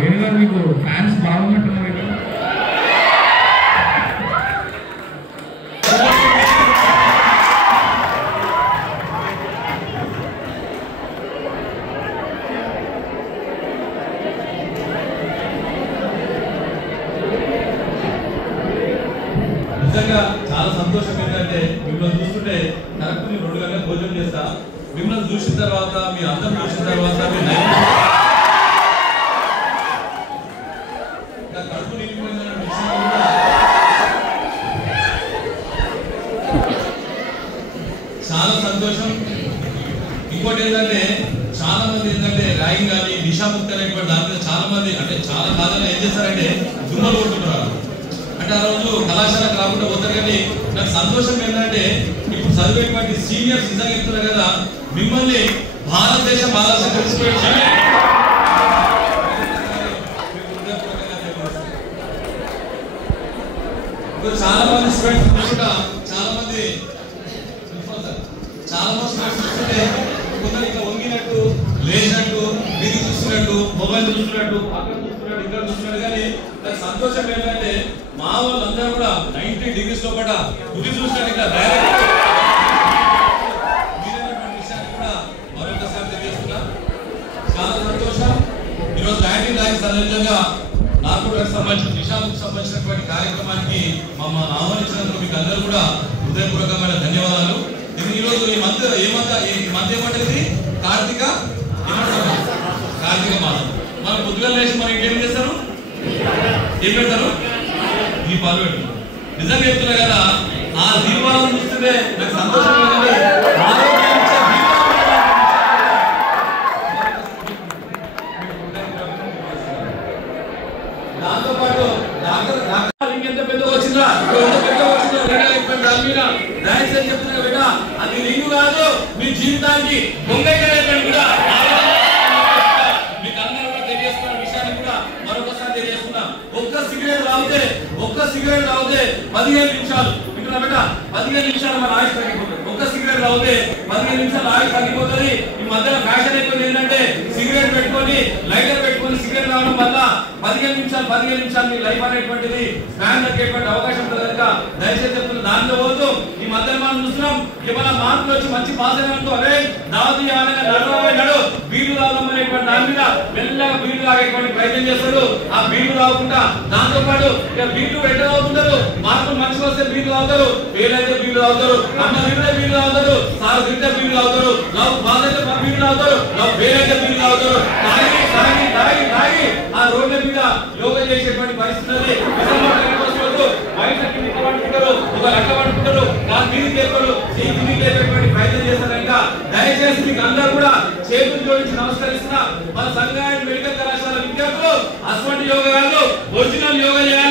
వేణుగా మీకు ఫ్యాన్స్ బాగున్నట్టున్నారు ఇక్కడ. నిజంగా చాలా సంతోషం ఏంటంటే మిమ్మల్ని చూస్తుంటే కరెక్ట్ నేను 2 గంటలకు భోజనం చేస్తా. మిమ్మల్ని చూసిన తర్వాత మీ అందరం చూసిన తర్వాత కడుపు నిండిపోయిందన్న విషయం కూడా చాలా సంతోషం. ఇంకోటి ఏంటంటే చాలా మంది ఏంటంటే ర్యాగింగ్ కానీ దిశాముక్తి అనేటువంటి దాని మీద చాలా మంది అంటే చాలా కాదని ఏం చేస్తారంటే దుమ్మలు కొట్టుకుంటున్నారు. అంటే ఆ రోజు కళాశాలకు రాకుండా పోతారు. కానీ నాకు సంతోషం ఏంటంటే ఇప్పుడు చదివేటువంటి సీనియర్స్ నిజంగా చెప్తున్నారు కదా, మిమ్మల్ని భారతదేశ మానవ చాలా మంది స్టూడెంట్స్ చాలా మంది చూస్తుంటే కొందరు ఇట్లా వంగినట్టు లేచినట్టు మీరు చూస్తున్నట్టు మొబైల్ చూస్తున్నట్టు అక్కడ చూస్తున్నాడు ఇక్కడ చూస్తున్నాడు. కానీ నాకు సంతోషం ఏంటంటే మా వాళ్ళందరూ కూడా 90 degrees లోపల గురి చూసినట్టు ఇట్లా డైరెక్ట్ విషయాన్ని కూడా మరొకసారి తెలియజేస్తున్నా. చాలా సంతోషం. ఈరోజు నిజంగా నాకు సంబంధించిన దిశాకు సంబంధించినటువంటి కార్యక్రమానికి మమ్మల్ని ఆహ్వానించినందుకు మీకు అందరూ కూడా హృదయపూర్వకమైన ధన్యవాదాలు. ఇది ఈరోజు ఈ మంత్ ఏమంటది కార్తీక మాసం. మన పొద్దుగా లేచి మనం ఇంకేం చేస్తారు, ఏం పెడతారు, దీపాలు పెడతారు. నిజంగా చెప్తున్నా కదా, ఆ దీపాలను చూస్తుంటే నాకు సంతోషం. దాంతో పాటు ఇంకెంత పెద్ద వచ్చిందా దాని మీద దయచేసి చెప్తున్నా బిడ్డ, అది లింగు కాదు, మీ జీవితానికి పొంగైపోయినటువంటి కూడా మీకు అందరూ కూడా తెలియజేస్తున్న విషయాన్ని కూడా మరొకసారి తెలియజేస్తున్నా. ఒక్క సిగరెట్ తాగితే 15 నిమిషాలు వింటున్నా బిడ్డ, 15 నిమిషాలు మన ఆయుష్ తగ్గిపోతుంది. ఒక్క సిగరెట్ తాగితే 15 నిమిషాలు ఆయుష్ తగ్గిపోతుంది. ఈ మధ్యలో ఫ్యాషన్ అయిపోయింది ఏంటంటే సిగరెట్ పెట్టుకొని లైటర్ పెట్టుకొని సిగరెట్ తాగడం వల్ల 15 నిమిషాలు మీ లైఫ్ అనేటువంటిది స్పాన్ తగ్గేటువంటి అవకాశం ఉంటుంది. కనుక దయచేసి చెప్తున్నా, దాంట్లో పోతూ ఈ మధ్యలో మనం చూస్తున్నాం ఏమైనా మార్పులు వచ్చి మంచి పాస్ అయినంటూ అరే దావతి నడు బీడు తాగమనేటువంటి దాని మీద మెల్లగా బీడు తాగేటువంటి ప్రయత్నం చేస్తాడు. ఆ బీడు తాగకుండా దాంతో పాటు ఇక బీడు ఎట్లా తాగుతుంటారు, మార్పులు మంచిగా వస్తే బీడు తాగుతారు, పేరైతే బీడు తాగుతారు, అమ్మ తింటే బీడు తాగుతారు, సార్ తింటే బీడు తాగుతారు, లవ్ బాధ అయితే బీడు తాగుతారు, లవ్ పేరైతే బీడు తాగుతారు. తాగి ఆ రోడ్ల మీద యోగా చేసేటువంటి పరిస్థితి బయట పట్టుకుంటారు, ఒక లెక్క పట్టుకుంటారు, దాని మీదకి లేపారు, కిందికి లేపేటువంటి ప్రయత్నం చేస్తారు. కనుక దయచేసి మీకు అందరూ కూడా చేతులు జోడించి నమస్కరిస్తున్నా. మన సంగారెడ్డి మెడికల్ కళాశాల విద్యార్థులు అటువంటి యోగా కాదు, ఒరిజినల్ యోగా చేయాలి.